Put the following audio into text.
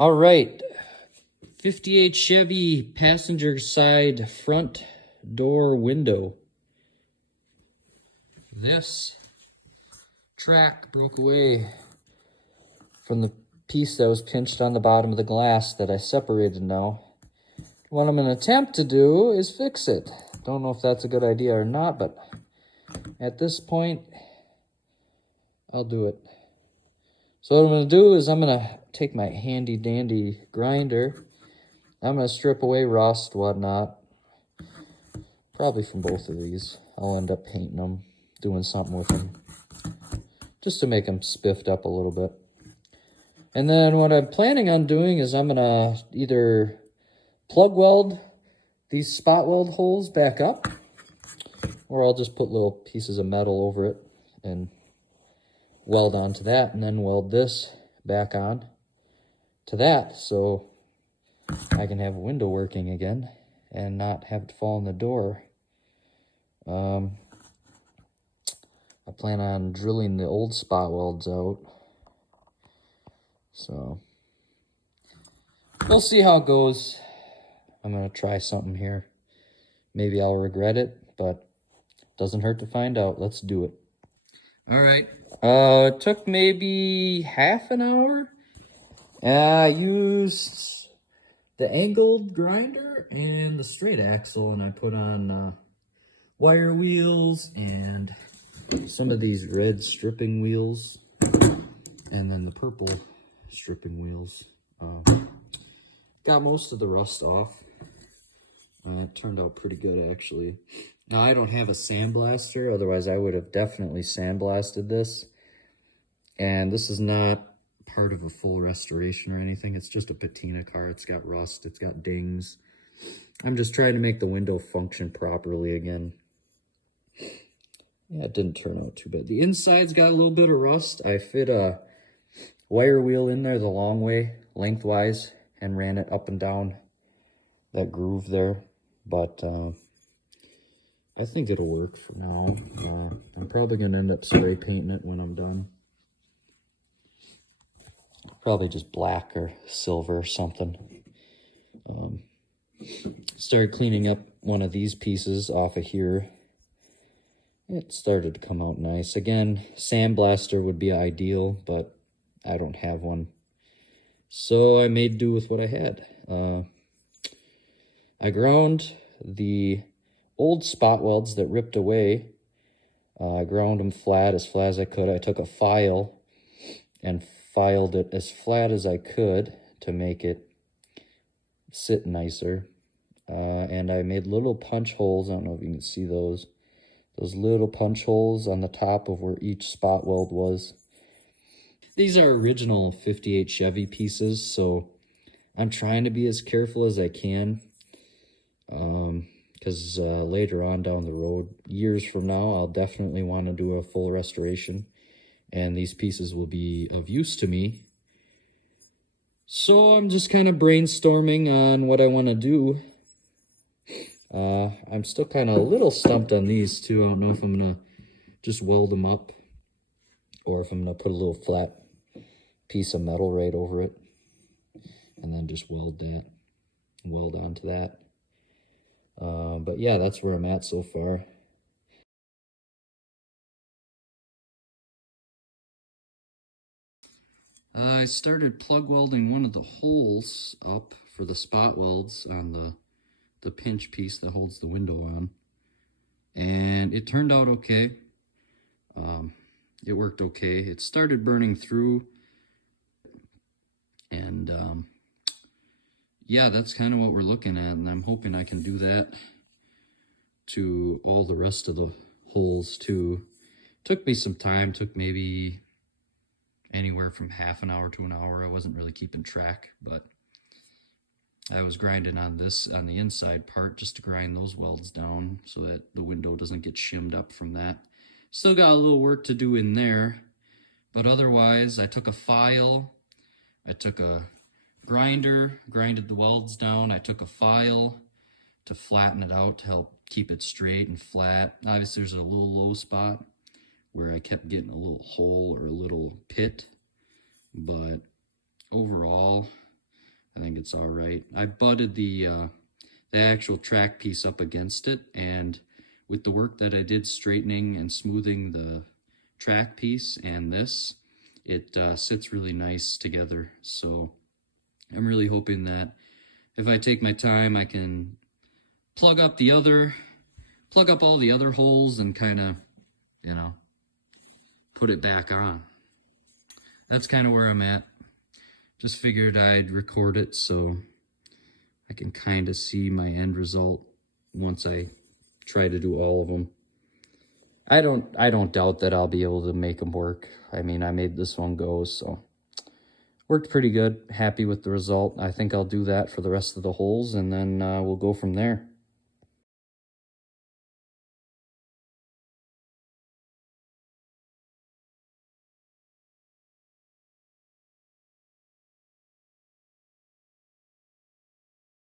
All right, 58 Chevy passenger side front door window. This track broke away from the piece that was pinched on the bottom of the glass that I separated now. What I'm going to attempt to do is fix it. Don't know if that's a good idea or not, but at this point, I'll do it. So what I'm going to do is I'm going to take my handy dandy grinder. I'm going to strip away rust, whatnot. Probably from both of these. I'll end up painting them, doing something with them, just to make them spiffed up a little bit. And then what I'm planning on doing is I'm going to either plug weld these spot weld holes back up, or I'll just put little pieces of metal over it and weld onto that, and then weld this back on to that so I can have a window working again and not have it fall in the door. I plan on drilling the old spot welds out, so we'll see how it goes. I'm gonna try something here. Maybe I'll regret it, but doesn't hurt to find out. Let's do it. All right. It took maybe half an hour. I used the angled grinder and the straight axle, and I put on wire wheels and some of these red stripping wheels, and then the purple stripping wheels. Got most of the rust off. It turned out pretty good, actually. Now, I don't have a sandblaster, otherwise I would have definitely sandblasted this. And this is not part of a full restoration or anything. It's just a patina car. It's got rust. It's got dings. I'm just trying to make the window function properly again. Yeah, it didn't turn out too bad. The inside's got a little bit of rust. I fit a wire wheel in there the long way, lengthwise, and ran it up and down that groove there. But I think it'll work for now. I'm probably going to end up spray painting it when I'm done. Probably just black or silver or something. Started cleaning up one of these pieces off of here. It started to come out nice. Again, sandblaster would be ideal, but I don't have one. So I made do with what I had. I ground the old spot welds that ripped away. I ground them flat as I could. I took a file and filed it as flat as I could to make it sit nicer. And I made little punch holes. I don't know if you can see those. Those little punch holes on the top of where each spot weld was. These are original 58 Chevy pieces, so I'm trying to be as careful as I can. Because later on down the road, years from now, I'll definitely want to do a full restoration. And these pieces will be of use to me. So I'm just kind of brainstorming on what I want to do. I'm still kind of a little stumped on these too. I don't know if I'm going to just weld them up, or if I'm going to put a little flat piece of metal right over it and then just weld onto that. But yeah, that's where I'm at so far. I started plug welding one of the holes up for the spot welds on the pinch piece that holds the window on. And it turned out okay. It worked okay. It started burning through. And yeah, that's kind of what we're looking at. And I'm hoping I can do that to all the rest of the holes too. Took me some time. Took maybe anywhere from half an hour to an hour. I wasn't really keeping track, but I was grinding on this, on the inside part, just to grind those welds down so that the window doesn't get shimmed up from that. Still got a little work to do in there, but otherwise I took a file, I took a grinder, grinded the welds down, I took a file to flatten it out to help keep it straight and flat. Obviously there's a little low spot where I kept getting a little hole or a little pit, but overall I think it's all right. I butted the actual track piece up against it, and with the work that I did straightening and smoothing the track piece and this, it sits really nice together. So I'm really hoping that if I take my time, I can plug up all the other holes and kind of, you know, put it back on. That's kind of where I'm at. Just figured I'd record it so I can kind of see my end result once I try to do all of them. I don't doubt that I'll be able to make them work. I mean, I made this one go, so worked pretty good. Happy with the result. I think I'll do that for the rest of the holes, and then we'll go from there.